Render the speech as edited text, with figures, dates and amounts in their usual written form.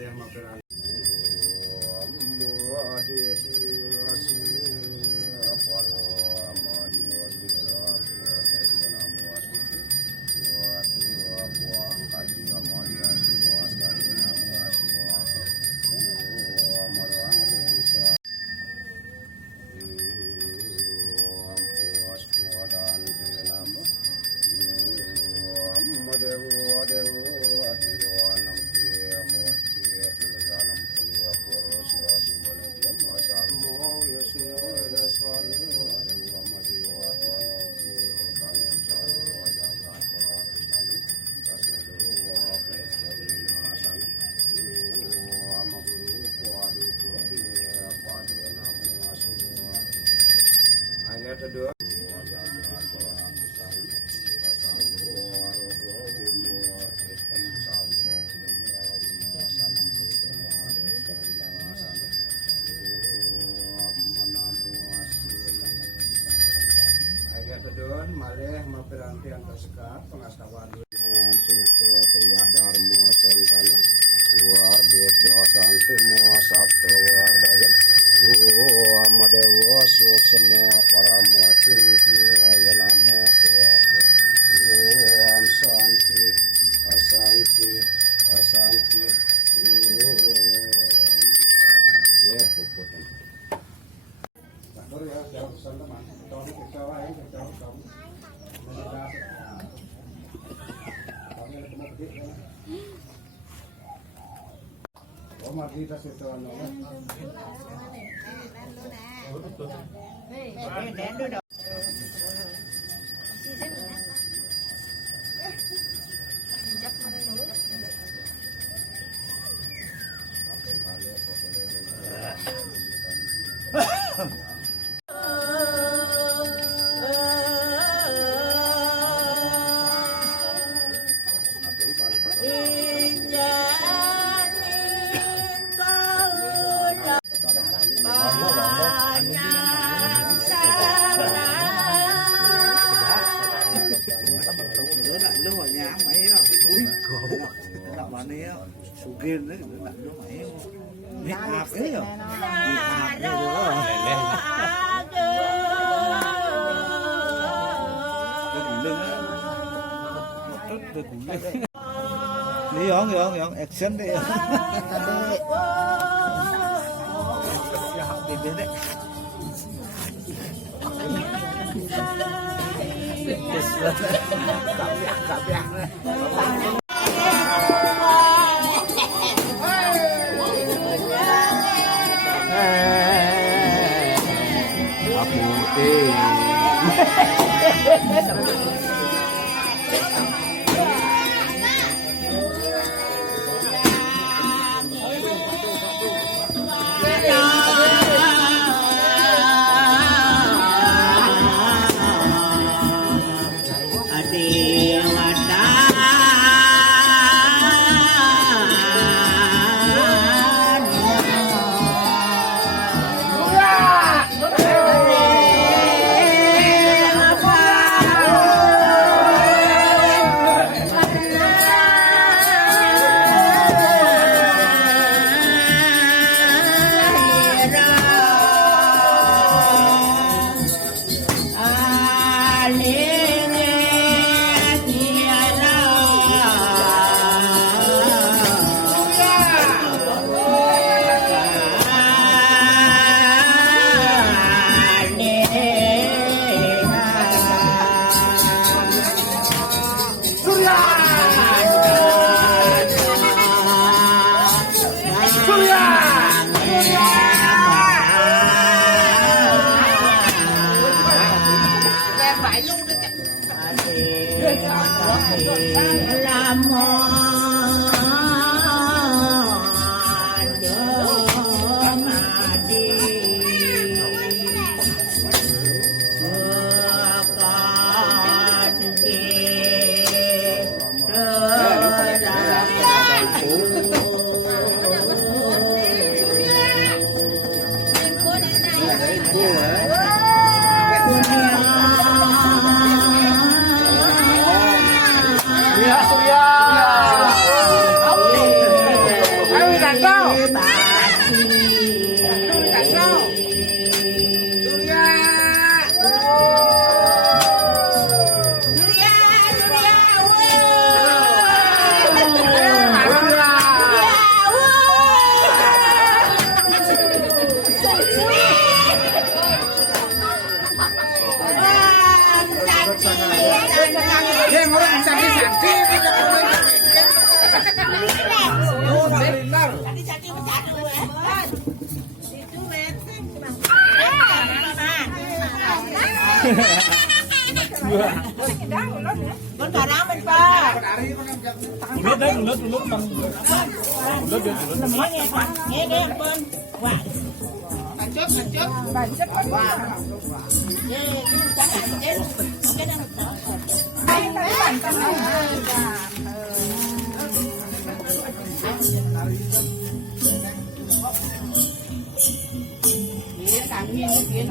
malih mapiran kedua kedon malih mapiranti antar sekat pengasawan suku seyah dharma santana wardetya santimo sabto wardayam Amadewa suk semua paramo cintia ya namo swaha Om Santi Asanti Asanti ya suputan ya jauh sana teman tahu di Jawa ya jauh kamu oh mati tas itu anu Lu ở nhà mày á, ui cổ, đặt vào đây á, sù ghiền đấy, đặt vô mày, nét áp ấy à, áp đây rồi, đi không, action đi, đi đấy. orang sakit-sakit tidak boleh kan. Oh, benar. Con cả đám bên ba. Ulut dah, ulut bang. Ulut dia. Nghe nghe bên. Wow. Bản chất con wow. Yeah, cái này chết. Cái này ai tới bản thân này. Cảm nhiên cái kiến